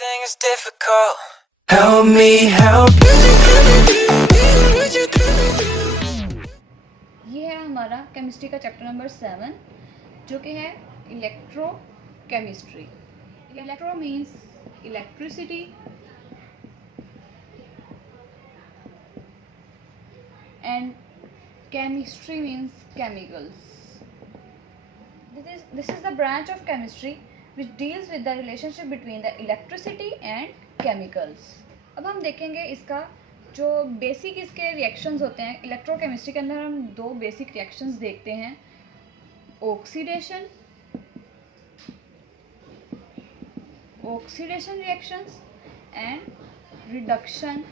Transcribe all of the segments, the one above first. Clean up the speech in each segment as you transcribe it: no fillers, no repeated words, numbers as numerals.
Everything is difficult. Help me help. ये है हमारा केमिस्ट्री का चैप्टर नंबर 7 जो कि है electrochemistry. Electro means electricity and chemistry means chemicals. This is the branch of chemistry which deals with the relationship between the electricity and chemicals. अब हम देखेंगे इसका जो बेसिक इसके रिएक्शंस होते हैं। इलेक्ट्रोकेमिस्ट्री के अंदर हम दो बेसिक रिएक्शंस देखते हैं, oxidation reactions and reduction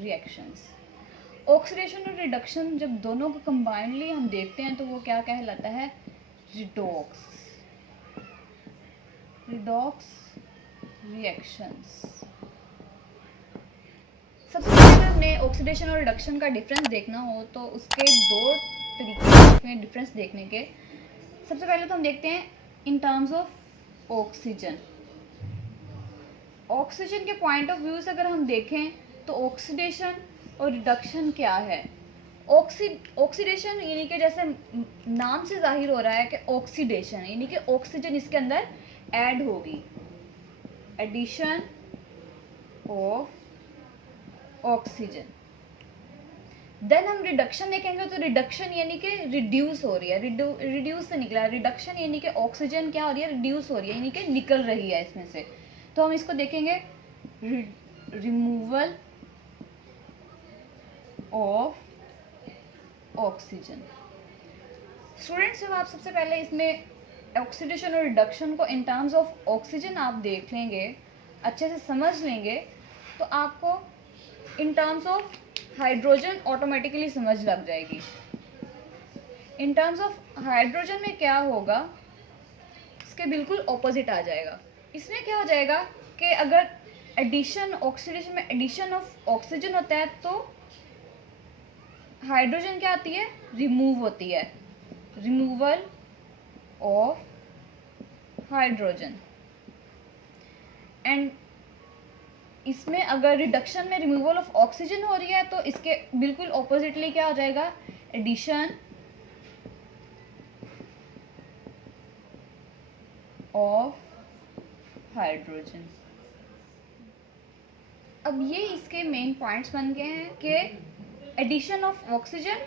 reactions. Oxidation और रिडक्शन जब दोनों को कंबाइंडली हम देखते हैं तो वो क्या कहलाता है, रिडॉक्स रिएक्शंस। सबसे पहले हमने ऑक्सीडेशन और रिडक्शन का डिफरेंस देखना हो तो उसके दो तरीके हैं डिफरेंस देखने के। सबसे पहले तो हम देखते हैं in terms of oxygen. Oxygen के पॉइंट ऑफ व्यू से अगर हम देखें तो ऑक्सीडेशन और रिडक्शन क्या है। ऑक्सीडेशन यानी कि जैसे नाम से जाहिर हो रहा है कि ऑक्सीडेशन यानी कि ऑक्सीजन इसके अंदर ऐड होगी, एडिशन ऑफ ऑक्सीजन। देन हम रिडक्शन देखेंगे तो रिडक्शन यानी कि रिड्यूस हो रही है, रिड्यूस से निकला, रिडक्शन यानी कि ऑक्सीजन क्या हो रही है, रिड्यूस हो रही है यानी कि निकल रही है इसमें से। तो हम इसको देखेंगे रिमूवल ऑफ ऑक्सीजन। स्टूडेंट्स जब आप सबसे पहले इसमें ऑक्सीडेशन और रिडक्शन को इन टर्म्स ऑफ ऑक्सीजन आप देख लेंगे, अच्छे से समझ लेंगे, तो आपको in terms of hydrogen automatically समझ लग जाएगी। इन टर्म्स ऑफ हाइड्रोजन में क्या होगा, इसके बिल्कुल ऑपोजिट आ जाएगा। इसमें क्या हो जाएगा कि अगर एडिशन, ऑक्सीडेशन में एडिशन ऑफ ऑक्सीजन होता है तो हाइड्रोजन क्या आती है, रिमूव होती है, रिमूवल ऑफ हाइड्रोजन। एंड इसमें अगर रिडक्शन में रिमूवल ऑफ ऑक्सीजन हो रही है तो इसके बिल्कुल ऑपोजिटली क्या हो जाएगा, एडिशन ऑफ हाइड्रोजन। अब ये इसके मेन पॉइंट्स बन गए हैं कि addition of oxygen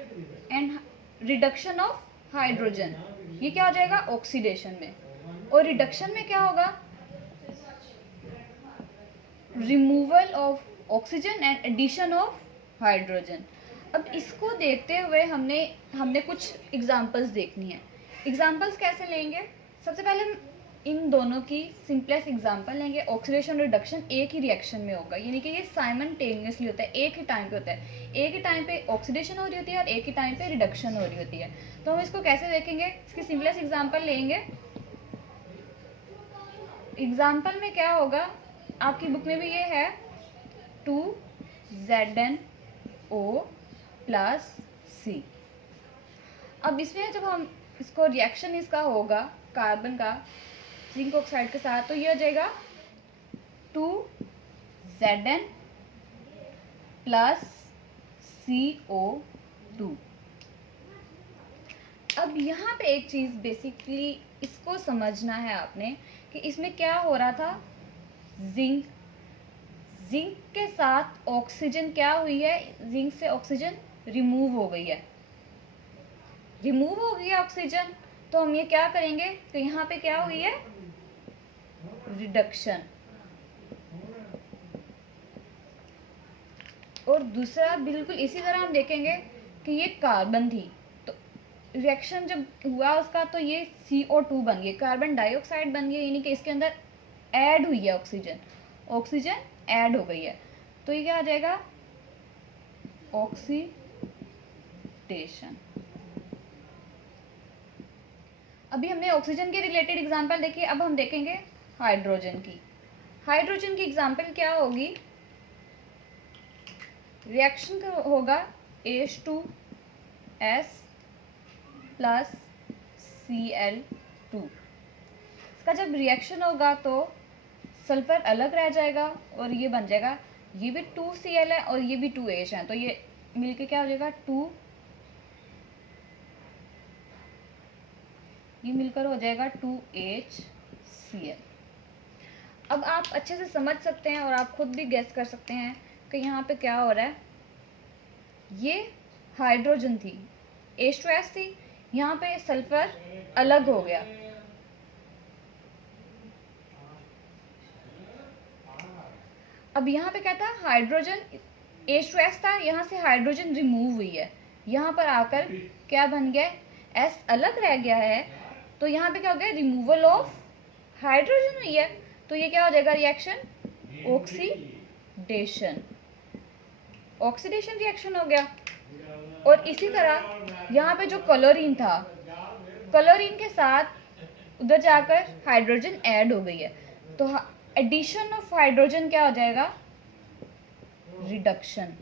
and reduction of hydrogen, ये क्या हो जाएगा ऑक्सीडेशन में, और रिडक्शन में क्या होगा, removal of oxygen and addition of hydrogen. अब इसको देखते हुए हमने कुछ एग्जांपल्स देखनी है। एग्जांपल्स कैसे लेंगे, सबसे पहले हम इन दोनों की सिंपलेस्ट एग्जांपल लेंगे। ऑक्सीडेशन और रिडक्शन एक ही रिएक्शन में होगा, यानी कि ये साइमल्टेनियसली होता है, एक ही टाइम पे होता है। एक ही टाइम पे ऑक्सीडेशन हो रही होती है और एक ही टाइम पे रिडक्शन हो रही होती है। तो हम इसको कैसे देखेंगे, इसकी सिंपलेस्ट एग्जांपल लेंगे। एग्जांपल में क्या होगा, आपकी बुक में भी ये है 2ZnO प्लस C। अब इसमें जब हम इसको रिएक्शन इसका होगा कार्बन का जिंक ऑक्साइड के साथ, तो ये हो जाएगा 2Zn प्लस CO2। अब यहाँ पे एक चीज़ बेसिकली इसको समझना है आपने कि इसमें क्या हो रहा था, जिंक के साथ ऑक्सीजन क्या हुई है, जिंक से ऑक्सीजन रिमूव हो गई है, रिमूव हो गई है ऑक्सीजन। तो हम ये क्या करेंगे, तो यहाँ पे क्या हुई है, रिडक्शन। और दूसरा बिल्कुल इसी तरह हम देखेंगे कि ये कार्बन थी, तो रिएक्शन जब हुआ उसका तो ये CO2 बन गई, कार्बन डाइऑक्साइड बन गई, यानी कि इसके अंदर ऐड हुई है ऑक्सीजन, ऑक्सीजन ऐड हो गई है। तो ये क्या आ जाएगा, ऑक्सीडेशन। अभी हमने ऑक्सीजन के रिलेटेड एग्जांपल देखी, अब हम देखेंगे हाइड्रोजन की। हाइड्रोजन की एग्जांपल क्या होगी, रिएक्शन होगा H2S प्लस Cl2। इसका जब रिएक्शन होगा तो सल्फर अलग रह जाएगा और ये बन जाएगा, ये भी 2Cl है और ये भी 2H है, तो ये मिलके क्या हो जाएगा 2, ये मिलकर हो जाएगा 2HCl। अब आप अच्छे से समझ सकते हैं और आप खुद भी गेस कर सकते हैं कि यहाँ पे क्या हो रहा है। ये हाइड्रोजन थी, H2S थी, यहाँ पे सल्फर अलग हो गया। अब यहाँ पे क्या था, हाइड्रोजन H2S था, यहाँ से हाइड्रोजन रिमूव हुई है, यहाँ पर आकर क्या बन गया, S अलग रह गया है, तो यहाँ पे क्या हो गया, रिमूवल ऑफ हाइड्रोजन हुई है, तो ये क्या हो जाएगा रिएक्शन, ऑक्सीडेशन, ऑक्सीडेशन रिएक्शन हो गया। और इसी तरह यहाँ पे जो क्लोरीन था, क्लोरीन के साथ उधर जाकर हाइड्रोजन ऐड हो गई है, तो एडिशन ऑफ हाइड्रोजन क्या हो जाएगा, रिडक्शन।